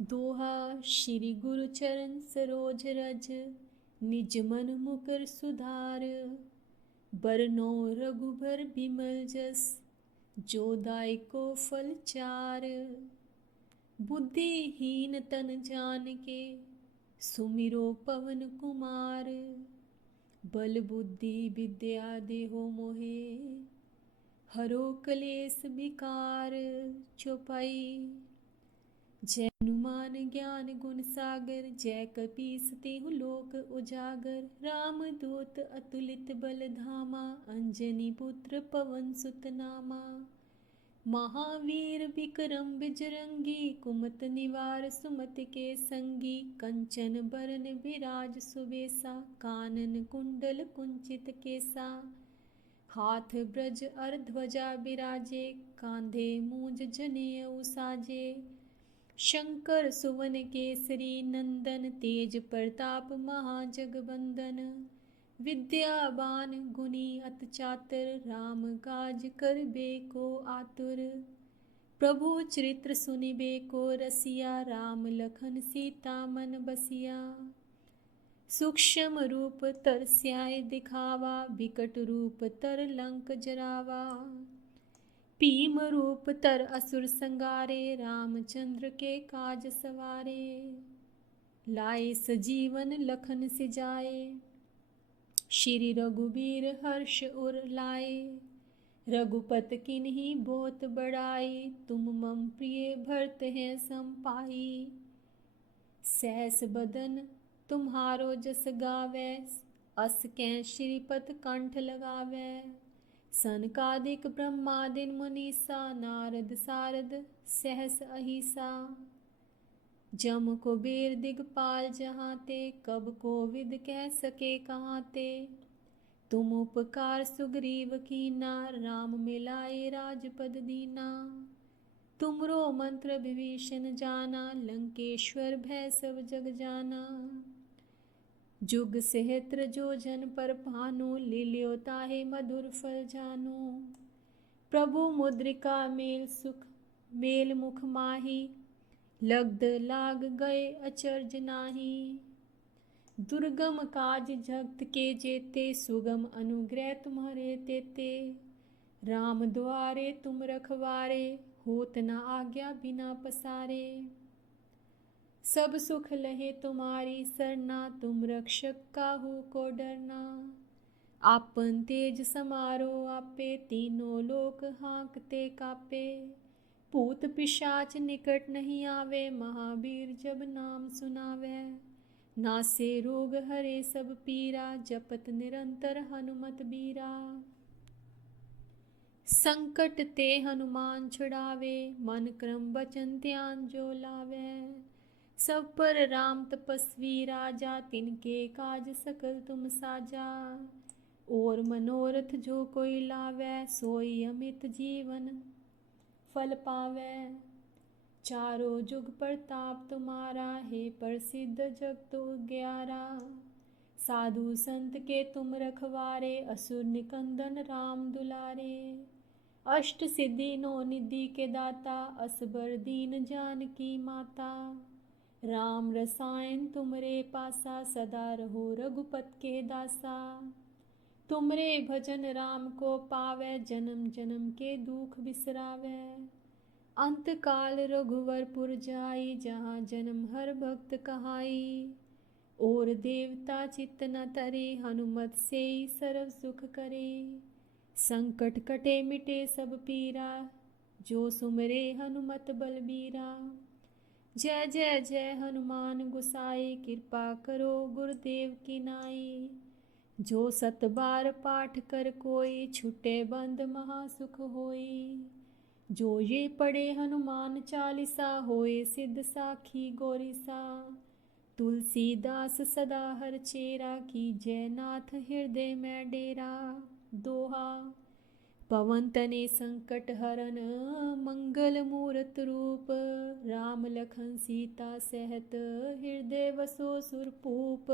दोहा श्री गुरु चरण सरोज रज, निज मन मुकर सुधार। बरनो रघुबर बिमल जस, जो दाय को फल चार। बुद्धिहीन तन जान के सुमिरो पवन कुमार। बल बुद्धि विद्या देहो मोहे, हरो कलेस विकार। चौपाई जय हनुमान ज्ञान गुण सागर, जय कपीस तेहु लोक उजागर। राम दूत अतुलित बल धामा, अंजनी पुत्र पवन सुत नामा। महावीर विक्रम बिजरंगी, कुमत निवार सुमत के संगी। कंचन बरन विराज सुबेसा, कानन कुंडल कुंचित केसा। हाथ ब्रज अर ध्वजा बिराजे, कांधे मूंज जने उसाजे शंकर सुवन केसरी नंदन तेज प्रताप महाजगबंदन। विद्यावान गुनी अत चातर राम काज करबे को आतुर। प्रभु चरित्र सुनिबे को रसिया, राम लखन सीता मन बसिया। सूक्ष्म रूप तरस्याय दिखावा, विकट रूप तर लंक जरावा। भीम रूप तर असुर संगारे, रामचंद्र के काज सवारे। लाए सजीवन लखन से जाए। श्री रघुबीर हर्ष उर लाए। रघुपत किन ही बहुत बड़ाई तुम मम प्रिय भरत हैं संपाई। सहस बदन तुम्हारो जस गावे। अस कै श्रीपत कंठ लगावे। सनकादिक ब्रह्मादिन मुनीसा, नारद सारद, सहस अहिसा। जम को बेर दिगपाल जहाँ ते कब को विद कह सके कहाँ ते तुम उपकार सुग्रीव कीना, राम मिलाए राजपद दीना। तुमरो मंत्र विभीषण जाना, लंकेश्वर भय सब जग जाना। जुग सहत्र जो जन पर भानु लील्यो ताहे मधुर फल जानो। प्रभु मुद्रिका मेल सुख, मेल मुख माही लगद लाग गए अचर्ज नाही। दुर्गम काज जगत के जेते, सुगम अनुग्रह तुम्हारे तेते राम द्वारे तुम रखवारे, होत न आज्ञा बिना पसारे। सब सुख लहे तुम्हारी सरना, तुम रक्षक काहू को डरना। आपन तेज समारो आपे, तीनों लोक हाँकते कापे। पूत पिशाच निकट नहीं आवे, महावीर जब नाम सुनावे। नासे रोग हरे सब पीरा, जपत निरंतर हनुमत बीरा। संकट ते हनुमान छुड़ावे, मन क्रम बचन ध्यान जो लावे। सब पर राम तपस्वी राजा तिनके काज सकल तुम साजा और मनोरथ जो कोई लावे सोई अमित जीवन फल पावे चारों जुग प्रताप तुम्हारा है प्रसिद्ध जग तो ग्यारा साधु संत के तुम रखवारे असुर निकंदन राम दुलारे अष्ट सिद्धि नो निधि के दाता असबर दीन जान की माता राम रसायन तुमरे पासा सदा रहो रघुपत के दासा। तुमरे भजन राम को पावे, जन्म जन्म के दुख बिसरावे। अंत काल रघुवरपुर जाई, जहाँ जन्म हर भक्त कहाई। और देवता चित्त न तरे, हनुमत से ही सर्व सुख करे। संकट कटे मिटे सब पीरा, जो सुमरे हनुमत बलबीरा। जय जय जय हनुमान गुसाई कृपा करो गुरुदेव की नाई जो सत बार पाठ कर कोई छुटे बंद महासुख होई जो ये पढ़े हनुमान चालीसा होए सिद्ध साखी गौरीसा तुलसीदास सदा हर चेरा की जय नाथ हृदय में डेरा दोहा पवन तने संकट हरन मंगल मूर्त रूप राम लखन सीता सहत हृदय वसो सुरपूप